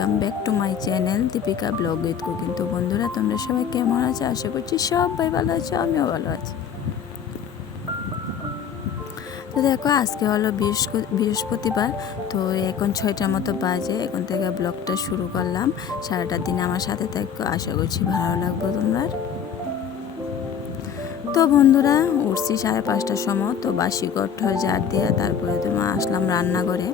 Welcome back to my channel Deepika blog with cooking তো বন্ধুরা, তোমরা সবাই কেমন আছো? আশা করছি সবাই ভালো আছো, আমিও ভালো আছি। তো দেখো, আজকে হলো বৃহস্প- বৃহস্পতিবার, তো এখন ছয়টার মতো বাজে, এখন থেকে ব্লগটা শুরু করলাম। সারাটা দিন আমার সাথে থাকো, আশা করছি ভালো লাগবে তোমরা। তো বন্ধুরা, উঠছি সাড়ে পাঁচটার সময়, তো বাসি কঠর জার দিয়ে তারপরে তোমার আসলাম রান্নাঘরে।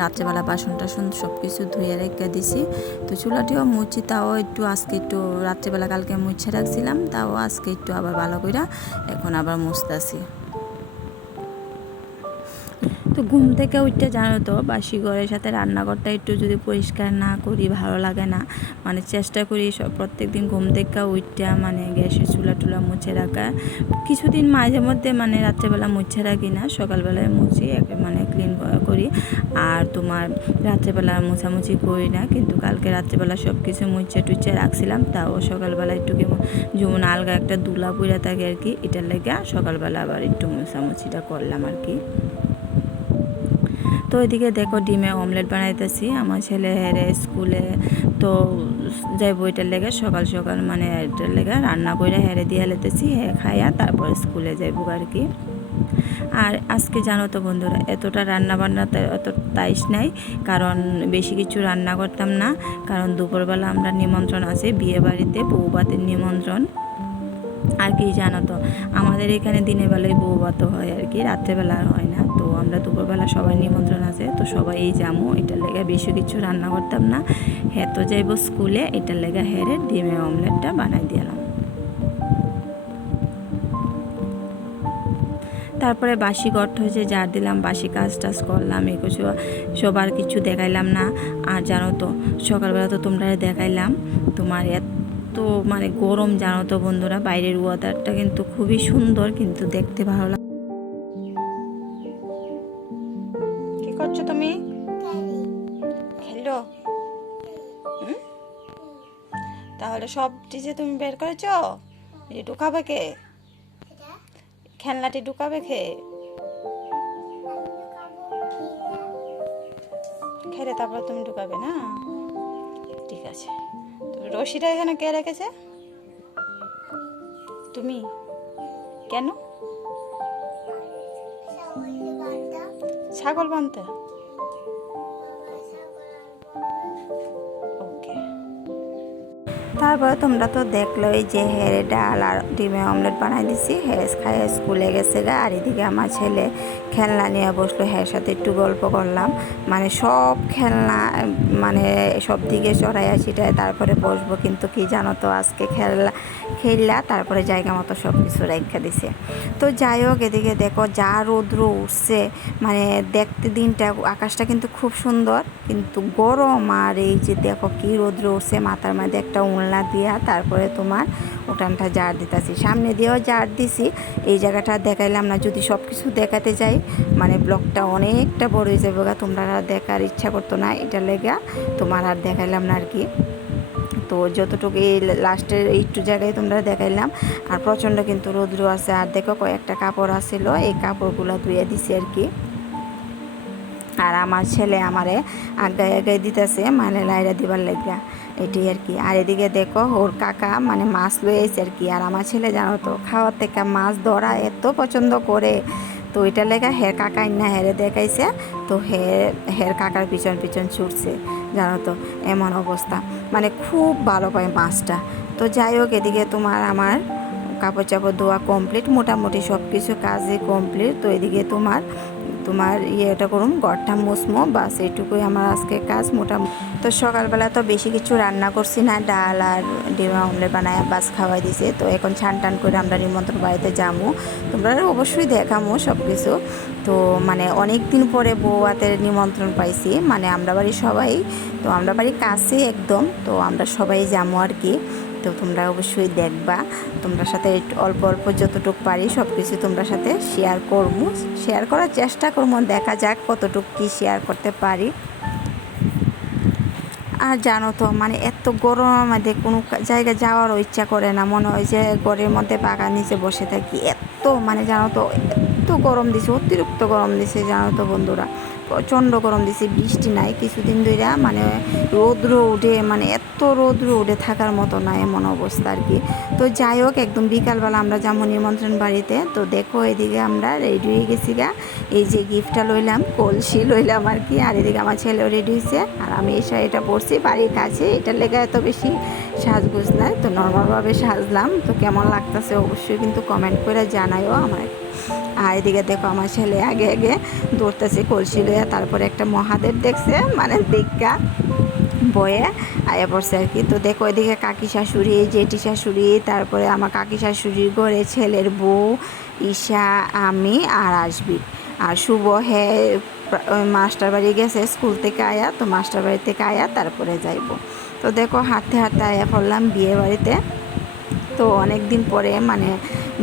রাত্রেবেলা বাসন টাসন সব কিছু ধুয়ে রেখে দিছি। তো চুলাটিও মুছি, তাও একটু আজকে একটু রাত্রেবেলা কালকে মুছে রাখছিলাম, তাও আজকে একটু আবার ভালো করে এখন আবার মুছতেছি। তো ঘুম থেকে উঠতে জানো তো, বাসি ঘরের সাথে রান্নাঘরটা একটু যদি পরিষ্কার না করি, ভালো লাগে না। মানে চেষ্টা করি সব প্রত্যেক দিন ঘুম থেকে উঠতে মানে গ্যাসের চুলা টুলা মুছে রাখা। কিছুদিন মাঝে মধ্যে মানে রাত্রেবেলা মুছে রাখি না, সকালবেলায় মুছি মানে ক্লিন করি। আর তোমার রাত্রেবেলা মোছামুছি করি না, কিন্তু কালকে রাত্রেবেলা সব কিছু মুছে টুচ্ছে রাখছিলাম, তাও সকালবেলা একটু কেমন যেমন আলগা একটা দুলা পুইরা থাকে আর কি, এটার লেগে সকালবেলা আবার একটু মোছামুছিটা করলাম আর কি। তো এদিকে দেখো ডিমে অমলেট বানাইতেছি। আমার ছেলে হেরে স্কুলে তো যাইব এটার লেগে, সকাল সকাল মানে এটার লেগে রান্না করে হেরে দিয়ে লেতেছি, হে খাইয়া তারপরে স্কুলে যাইব আর কি আর আজকে জানো তো বন্ধুরা, এতটা রান্না বান্নাতে অত তাইস নাই, কারণ বেশি কিছু রান্না করতাম না, কারণ দুপুরবেলা আমরা নিমন্ত্রণ আছে বিয়ে বাড়িতে বউ বাতের নিমন্ত্রণ। আর কি জানো তো? আমাদের এখানে দিনের বেলায় বউ বাত হয় আর কি রাত্রেবেলা আর হয় না। তো আমরা দুপুরবেলা সবাই নিমন্ত্রণ আছে, তো সবাই এই যামো এটার লেগে বেশি কিছু রান্না করতাম না। হ্যাঁ তো যাইব স্কুলে, এটার লেগে হেরে ডিমের অমলেটটা বানাই দিলাম। তারপরে বাসি গর্ত হয়েছে যার দিলাম, বাসি কাজ টাজ করলাম এ কিছু সবার কিছু দেখাইলাম না। আর জানো তো, সকালবেলা তো তোমরা দেখাইলাম, তোমার এত মানে গরম, জানো তো বন্ধুরা, বাইরের ওয়েদারটা কিন্তু খুবই সুন্দর, কিন্তু দেখতে ভালো লাগে কি করছ তুমি? খেলো? তাহলে সব ডিজে তুমি বের করেছ? এই ঢুকাবে কে? খেলনাটি ঢুকাবে খে খেলে তারপরে তুমি ঢুকাবে না? ঠিক আছে। রশিটা এখানে কে রেখেছে? তুমি? কেন? ছাগল বানতে তারপরে তোমরা তো দেখলোই যে হেরে ডাল আর ডিমে অমলেট বানাই দিছি। হেস খাইয়ে স্কুলে গেছে গা। আর এদিকে আমার ছেলে খেলনা নিয়ে বসল হ্যাঁ সাথে একটু গল্প করলাম। মানে সব খেলনা মানে সব দিকে চড়াইয়া ছিটায় তারপরে বসবো কিন্তু কি জানো তো আজকে খেললা খেললা তারপরে জায়গা মতো সব কিছু রেখে দিছে। তো যাই হোক, এদিকে দেখো যা রৌদ্র উঠছে মানে দেখতে দিনটা, আকাশটা কিন্তু খুব সুন্দর, কিন্তু গরম আর এই যে দেখো কি রৌদ্র উঠছে, মাথার মধ্যে একটা উনলা দিয়া তারপরে তোমার উঠানটা জার দিতেছি। সামনে দিয়েও জার দিছি। এই জায়গাটা দেখাইলাম না, যদি সব কিছু দেখাতে যাই মানে ব্লগটা অনেকটা বড় হয়ে যাবে গা, তোমরা আর দেখার ইচ্ছা করতো না। এটা লেগা তোমার আর দেখাইলাম না আর কি। তো যতটুকু এই লাস্টের একটু জায়গায় তোমরা দেখাইলাম, আর প্রচণ্ড কিন্তু রৌদ্র আছে। আর দেখো কয়েকটা কাপড় আছিল, এই কাপড়গুলো ধুয়ে দিছি আর কি। আর আমার ছেলে আমারে আগায় আগায় দিতেছে মানে লাইরা দিবার লাগিয়া। এটি আর কি। আর এদিকে দেখো, ওর কাকা মানে মাছ লয়েছে আর কি। আর আমার ছেলে জানো তো, খাওয়ার থেকে মাছ ধরা এত পছন্দ করে। তো এটা লেগা হের কাকা না হেরে দেখাইছে, তো হে, হের কাকার পিছন পিছন ছুটছে, জানো তো, এমন অবস্থা। মানে খুব ভালো পায় মাছটা। তো যাই হোক, এদিকে তোমার আমার কাপড় চাপড় ধোয়া কমপ্লিট মোটামুটি সব কিছু কাজই কমপ্লিট তো এদিকে তোমার তোমার ইয়েটা করুন গড়টা মুসমো বাস এইটুকুই আমার আজকে কাজ মোটামুটি তো সকালবেলা তো বেশি কিছু রান্না করছি না, ডাল আর ডিমা অমলেট বানায় বাস খাওয়াই দিছে। তো এখন ছান টান করে আমরা নিমন্ত্রণ বাড়িতে যাব তোমরা অবশ্যই দেখামো সব কিছু তো মানে অনেক দিন পরে বউ নিমন্ত্রণ পাইছি মানে আমরা বাড়ি সবাই। তো আমরা বাড়ি কাছে একদম, তো আমরা সবাই যাব আর কি। তো তোমরা অবশ্যই দেখবা। তোমরা সাথে অল্প অল্প যতটুকু পারি সব কিছু তোমরা সাথে শেয়ার করব শেয়ার করার চেষ্টা করব দেখা যাক কতটুকু কী শেয়ার করতে পারি। আর জানো তো মানে এত গরমের মধ্যে কোনো জায়গায় যাওয়ারও ইচ্ছা করে না। মনে হয় যে ঘরের মধ্যে পাকা নিচে বসে থাকি। এত মানে জানো তো, এত গরম দিছে, অতিরিক্ত গরম দিছে জানো তো বন্ধুরা। প্রচণ্ড গরম দিছে, বৃষ্টি নাই, কিছুদিন ধরে মানে রৌদ্র উঠে মানে এত রৌদ্র উঠে থাকার মতো না এমন অবস্থা আর কি। তো যাই হোক, একদম বিকালবেলা আমরা যাব নিমন্ত্রণ বাড়িতে। তো দেখো এদিকে আমরা রেডি হয়ে গেছি গা। এই যে গিফটটা লইলাম, কলসি লইলাম আর কি। আর এদিকে আমার ছেলেও রেডি হয়েছে আর আমি এই শাড়িটা পরছি বাড়ির কাছে। এটার লেগে এত বেশি সাজগুজ নাই, তো নর্মালভাবে সাজলাম। তো কেমন লাগতেছে অবশ্যই কিন্তু কমেন্ট করে জানাইও আমার আর এদিকে দেখো আমার ছেলে আগে আগে দৌড়তেছে কলসি লইয়া, তারপরে একটা মহাদেব দেখছে মানে দেখা বয়ে আয়া পড়ছে আর কি। তো দেখো এদিকে কাকি শাশুড়ি, জেঠি শাশুড়ি, তারপরে আমার কাকি শাশুড়ির ঘরে ছেলের বউ, ঈশা, আমি আর আসবি। আর শুভ, হে, মাস্টার বাড়ি গেছে স্কুল থেকে আয়া, তো মাস্টার বাড়ি থেকে আয়া তারপরে যাইব। তো দেখো হাঁটতে হাঁটতে আয়া পড়লাম বিয়ে বাড়িতে। তো অনেক দিন পরে মানে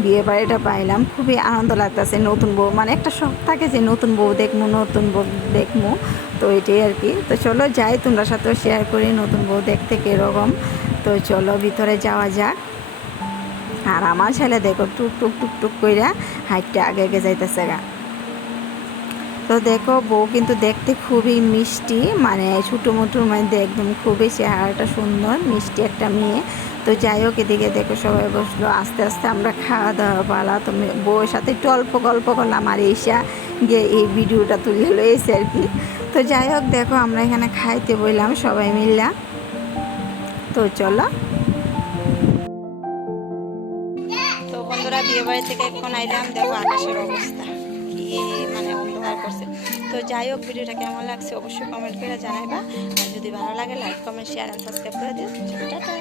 বিয়ে বাড়িটা পাইলাম, খুবই আনন্দ লাগতেছে নতুন বউ। মানে একটা শখ থাকে যে নতুন বউ দেখব নতুন বউ দেখব তো এটাই আর কি। তো চলো যাই, তোমরা সাথেও শেয়ার করি নতুন বউ দেখতে কীরকম। তো চলো ভিতরে যাওয়া যাক। আর আমার ছেলে দেখো টুক টুক টুক টুক কইরা হাইটটা আগে আগে যাইতেছে গা। তো দেখো বউ কিন্তু দেখতে খুবই মিষ্টি মানে ছোটো মোটোর মধ্যে একদম খুবই চেহারাটা সুন্দর, মিষ্টি একটা মেয়ে। তো যাই হোক, এদিকে দেখো সবাই বসল। আস্তে আস্তে আমরা খাওয়া দাওয়া পালা। তুমি বউয়ের সাথে একটু অল্প গল্প করলাম আর ঈশা গিয়ে এই ভিডিওটা তুলে লয়েছে আর কি। তো যাই হোক, দেখো আমরা এখানে খাইতে বললাম সবাই মিললা। তো চলো। বন্ধুরা, বিয়ে বাড়ি থেকে এখন আইলাম। দেখো আকাশের অবস্থা। কি মানে অন্ধকার করছে। তো যাই হোক, ভিডিওটা কেমন লাগছে অবশ্যই কমেন্ট করে জানাইবা। আর যদি ভালো লাগে like comment share and subscribe করে দিও। টাটা!